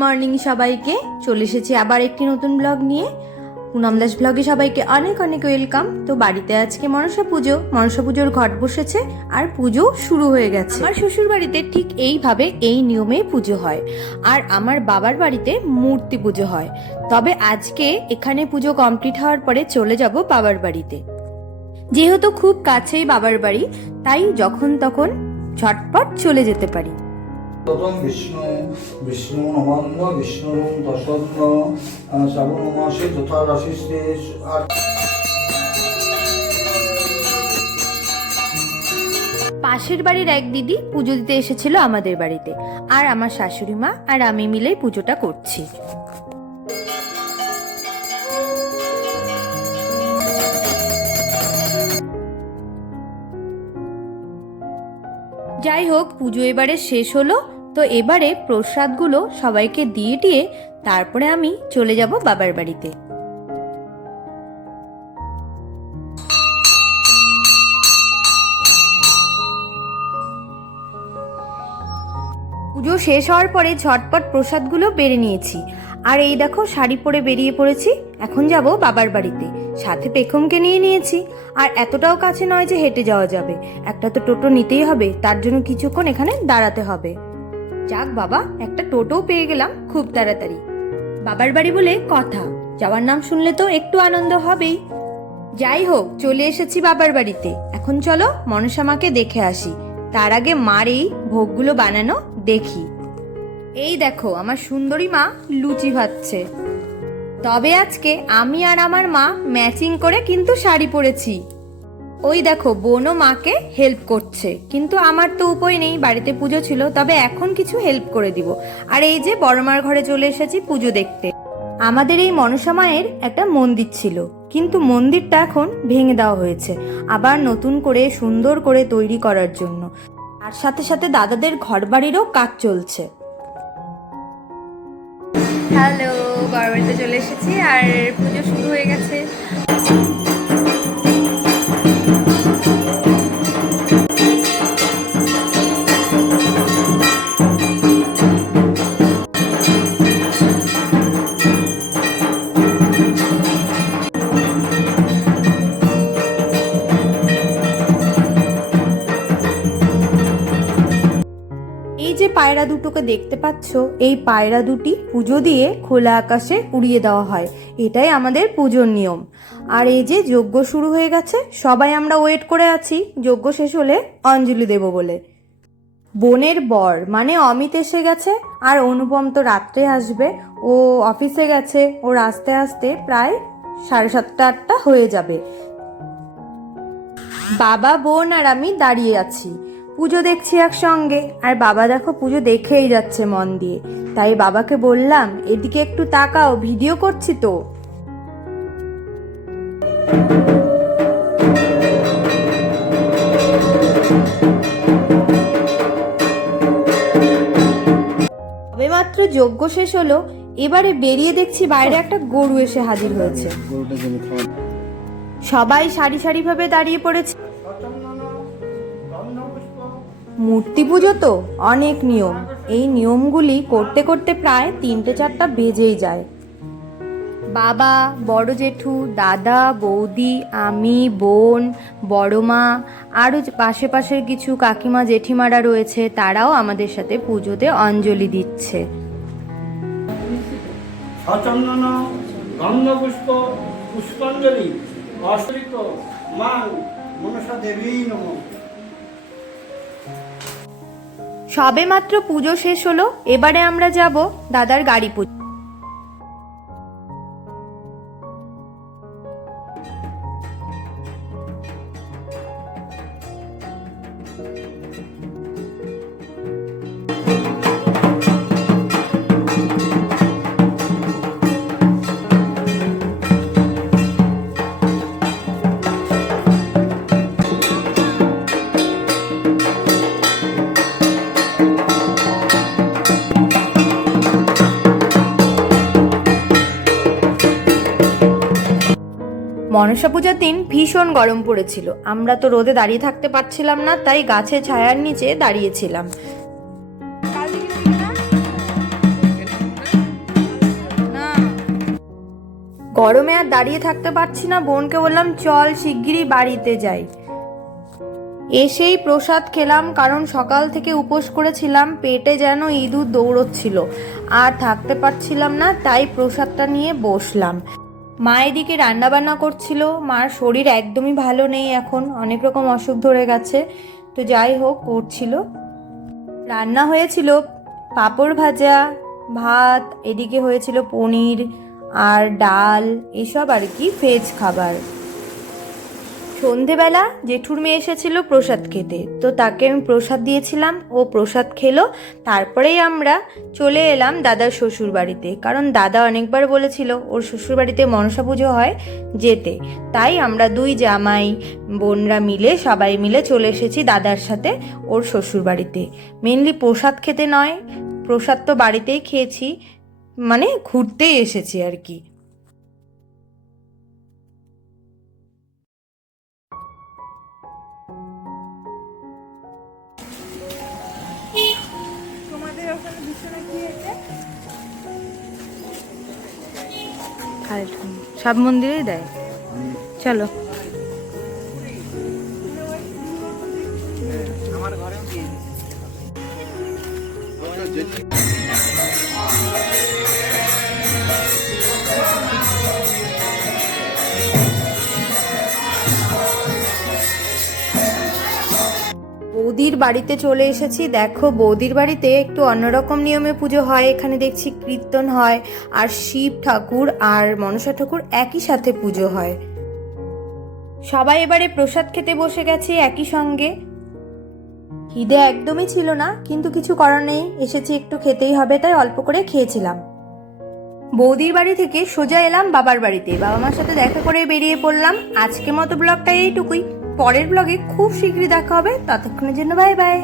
Morning সবাইকে। চলে এসেছি আবার একটি নতুন ব্লগ নিয়ে। পুনম দাস ব্লগে সবাইকে অনেক অনেক ওয়েলকাম তো বাড়িতে আজকে মনসা পুজো। মনসা পুজোর ঘট বসেছে আর পুজো শুরু হয়ে গেছে। আমার শ্বশুর বাড়িতে ঠিক এইভাবে এই নিয়মে পুজো হয়। আর আমার বাবার বাড়িতে মূর্তি পুজো হয়। তবে আজকে এখানে পুজো কমপ্লিট হওয়ার পরে চলে যাব বাবার বাড়িতে। যেহেতু খুব কাছেই বাবার বাড়ি, তাই যখন তখন ঝটপট চলে যেতে পারি। বিষ্ণু বিষ্ণু নমান্য বিষ্ণু দশন্য শ্রাবণ মাসে যথা রাশিস্তে আর পাশের বাড়ির এক দিদি পুজো দিতে এসেছিল আমাদের বাড়িতে। আর আমার শাশুড়ি মা আর আমি মিলেই পুজোটা করছি। যাই হোক, পুজো এবারে শেষ হলো। তো এবারে প্রসাদগুলো সবাইকে দিয়ে দিয়ে তারপরে আমি চলে যাব বাবার বাড়িতে। পুজো শেষ হওয়ার পরে ঝটপট প্রসাদগুলো বেড়ে নিয়েছি। আর এই দেখো শাড়ি পরে বেরিয়ে পড়েছি, এখন যাব বাবার বাড়িতে। সাথে পেখমকে নিয়ে নিয়েছি। আর এতটাও কাছে নয় যে হেঁটে যাওয়া যাবে। একটা তো টোটো নিতেই হবে, তার জন্য কিছুক্ষণ এখানে দাঁড়াতে হবে। যাক বাবা, একটা টোটোও পেয়ে গেলাম খুব তাড়াতাড়ি। বাবার বাড়ি বলে কথা, যাওয়ার নাম শুনলে তো একটু আনন্দ হবেই। যাই হোক, চলে এসেছি বাবার বাড়িতে। এখন চলো মনসামাকে দেখে আসি। তার আগে মার এই ভোগগুলো বানানো দেখি। এই দেখো, আমার সুন্দরী মা লুচি ভাজছে। তবে আজকে আমি আর আমার মা ম্যাচিং করে কিন্তু শাড়ি পরেছি। ওই দেখো, বোনও মাকে হেল্প করছে। কিন্তু আমার তো উপায় নেই, বাড়িতে পুজো ছিল, তবে এখন কিছু হেল্প করে দিব। আর এই যে বড়মার ঘরে চলে এসেছি পুজো দেখতে। আমাদের এই মনসা মায়ের একটা মন্দির ছিল, কিন্তু মন্দিরটা এখন ভেঙে দেওয়া হয়েছে, আবার নতুন করে, সুন্দর করে তৈরি করার জন্য। আর সাথে সাথে দাদাদের ঘর বাড়িরও কাজ চলছে। হ্যালো বাড়িতে চলে এসেছি, আর পুজো শুরু হয়ে গেছে। এই যে পায়রা দুটোকে দেখতে পাচ্ছ? এই পায়রা দুটি পুজো দিয়ে খোলা আকাশে উড়িয়ে দেওয়া হয়। এটাই আমাদের পুজোর নিয়ম। আর এই যে যজ্ঞ শুরু হয়ে গেছে, সবাই আমরা ওয়েট করে আছি। যজ্ঞ শেষ হলে অঞ্জলি দেব বলে। বোনের বর মানে অমিত এসে গেছে, আর অনুপম তো রাত্রে আসবে। ও অফিসে গেছে ওর আস্তে আস্তে প্রায় সাড়ে সাতটা আটটা হয়ে যাবে। বাবা, বোন আর আমি দাঁড়িয়ে আছি। পুজো দেখছি একসঙ্গে। আর বাবা দেখো পুজো দেখেই যাচ্ছে মন দিয়ে। তাই বাবাকে বললাম এদিকে একটু তাকাও ভিডিও করছি তো। মাত্র যজ্ঞ শেষ হলো এবারে বেরিয়ে দেখছি বাইরে একটা গরু এসে হাজির হয়েছে। সবাই সারি সারি ভাবে দাঁড়িয়ে পড়েছে। মূর্তি পুজো তো অনেক নিয়ম। এই নিয়মগুলি করতে করতে প্রায় তিনটে চারটা বেজেই যায়। বাবা, বড় জেঠু, দাদা, বৌদি, আমি, বোন, বড় মা, আরও পাশে পাশের কিছু কাকিমা, জেঠিমারা রয়েছে, তারাও আমাদের সাথে পুজোতে অঞ্জলি দিচ্ছে। পুষ্পাঞ্জলি মান মনসা দেবী সবে মাত্র পুজো শেষ হলো এবারে আমরা যাব দাদার গাড়ি পুজো। মনসা পূজার দিন ভীষণ গরম পড়েছিল। আমরা তো রোদে দাঁড়িয়ে থাকতে পারছিলাম না, তাই গাছের ছায়ার নিচে দাঁড়িয়েছিলাম। গরমে আর দাঁড়িয়ে থাকতে পারছি না, বোনকে বললাম, চল শিগগিরই বাড়িতে যাই। এসেই প্রসাদ খেলাম, কারণ সকাল থেকে উপোস করেছিলাম, পেটে যেন ইঁদুর দৌড়চ্ছিল। আর থাকতে পারছিলাম না, তাই প্রসাদটা নিয়ে বসলাম। মা এদিকে রান্নাবান্না করছিল। মার শরীর একদমই ভালো নেই এখন, অনেক রকম অসুখ ধরে গেছে। তো যাই হোক, করছিল। রান্না হয়েছিল পাঁপড় ভাজা, ভাত, এদিকে হয়েছিল পনির আর ডাল, এসব আর কি, ভেজ খাবার। সন্ধেবেলা জেঠুর মেয়ে এসেছিল প্রসাদ খেতে। তো তাকে আমি প্রসাদ দিয়েছিলাম, ও প্রসাদ খেলো। তারপরেই আমরা চলে এলাম দাদার শ্বশুর বাড়িতে কারণ দাদা অনেকবার বলেছিল, ওর শ্বশুর বাড়িতে মনসা পুজো হয় যেতে। তাই আমরা দুই জামাই বোনরা মিলে, সবাই মিলে চলে এসেছি দাদার সাথে ওর শ্বশুর বাড়িতে মেনলি প্রসাদ খেতে নয়, প্রসাদ তো বাড়িতেই খেয়েছি মানে ঘুরতেই এসেছি আর কি। সব মন্দিরেই দেয়। চলো। বাড়িতে চলে এসেছি। দেখো, বৌদির বাড়িতে একটু অন্যরকম নিয়মে পুজো হয়। এখানে দেখছি কীর্তন হয়, আর শিব ঠাকুর আর মনসা ঠাকুর একই সাথে পুজো হয়। সবাই এবারে প্রসাদ খেতে বসে গেছে একই সঙ্গে। খিদে একদমই ছিল না, কিন্তু কিছু করার নেই। এসেছি একটু খেতেই হবে, তাই অল্প করে খেয়েছিলাম। বৌদির বাড়ি থেকে সোজা এলাম বাবার বাড়িতে। বাবা মার সাথে দেখা করে বেরিয়ে পড়লাম। আজকে মতো ব্লগটা এইটুকুই। পরের ব্লগে খুব শীঘ্রই দেখা হবে। ততক্ষণের জন্য বাই বাই